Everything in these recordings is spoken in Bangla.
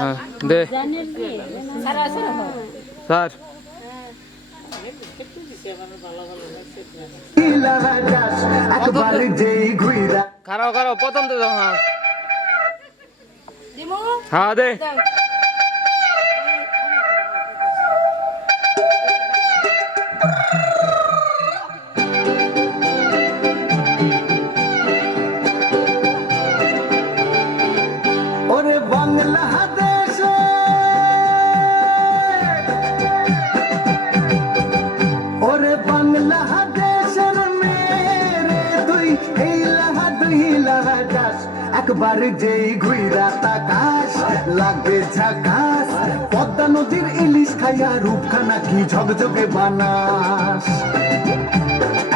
হ্যাঁ দে স্যার খারাপ খারাপ প্রথম তো হ্যাঁ হ্যাঁ দে ওরে বাংলাদেশে ওরে বাংলাদেশের মেরে তুই দুই লাহাজাস একবার যেই ঘুইরা তাকাস লাগে ঝাকাস পদ্মা নদীর ইলিশ খাইয়া রূপখানা কি ঝকঝকে বানাস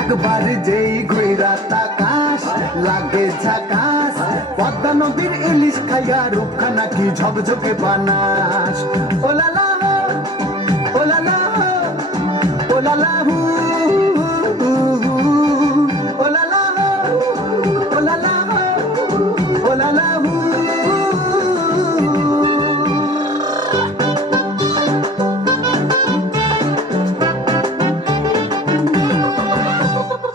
একবার যেই ঘুইরা তাকাস লাগে ঝাকাস পদ্মা নদীর ইলিশ খাইয়া রূপখানা কি ঝকঝকে বানাস ওলালা ওলালা ওলালা হু ওলালা ওলালা ওলালা হু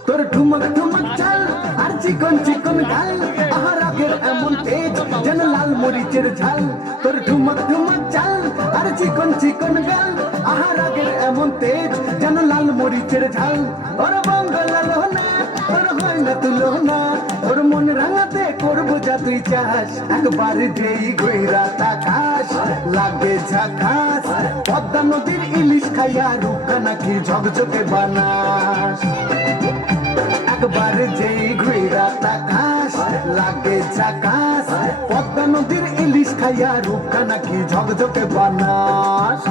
তোর ঠুমক ঠুমক চাল আর চিকন চিকন গাল আহার আগের এমন তেজ যেন লাল মরিচের ঝাল তোর ঠুমক ঠুমক চাল আর চিকন চিকন গাল আহার আগের এমন তেজ যেন লাল মরিচের ঝাল ওর বাংলা লোনা তোর হয় না তুলনা তোর মন রাঙাতে করবো যা তুই চাস একবার যেই ঘুইরা তাকাস লাগে ঝাকাস পদ্মা নদীর ইলিশ খাইয়া রূপখানা কি ঝকঝকে বানাস একবার যেই ঘুইরা তাকাস লাগে ঝাকাস পদ্মা নদীর ইলিশ খাইয়া রূপখানা কি ঝকঝকে বানাস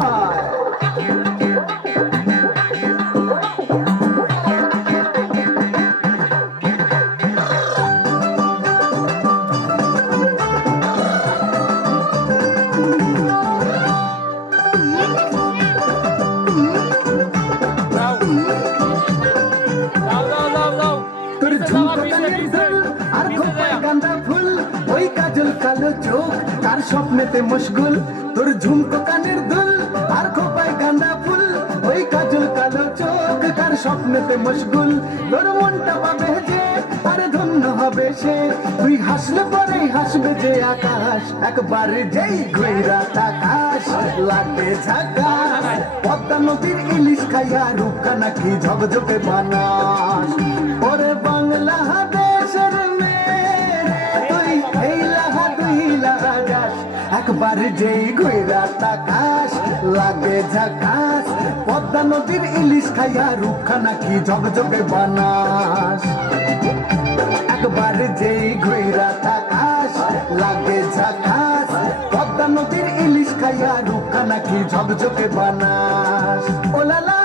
তোর ঝুমকো কানের দুল আর খোপায় গাঁদা ফুল ওই কাজল কালো চোখ তার স্বপ্নেতে মশগুল তোর ঝুমকো কানের দুল আর খোপায় গাঁদা ফুল ওই কাজল কালো চোখ তার স্বপ্নেতে মশগুল তোর মনটা পাবে যে আর ধন্য হবে সে তুই হাসলে পরেই হাসবে যে আকাশ একবার যেই ঘুইরা তাকাস লাগে ঝাকাস পদ্মা নদীর ইলিশ খাইয়া রূপখানা কি ঝকঝকে বানাস ওরে বাংলাদেশের মেরে তুই দুই লাহাজাস একবার যেই ঘুইরা তাকাস লাগে ঝাকাস পদ্মা নদীর ইলিশ খাইয়া রূপখানা কি ঝকঝকে বানাস একবার যেই ঘুইরা তাকাস লাগে ঝাকাস পদ্মা নদীর ইলিশ খাইয়া রূপখানা কি ঝকঝকে বানাস ওলালা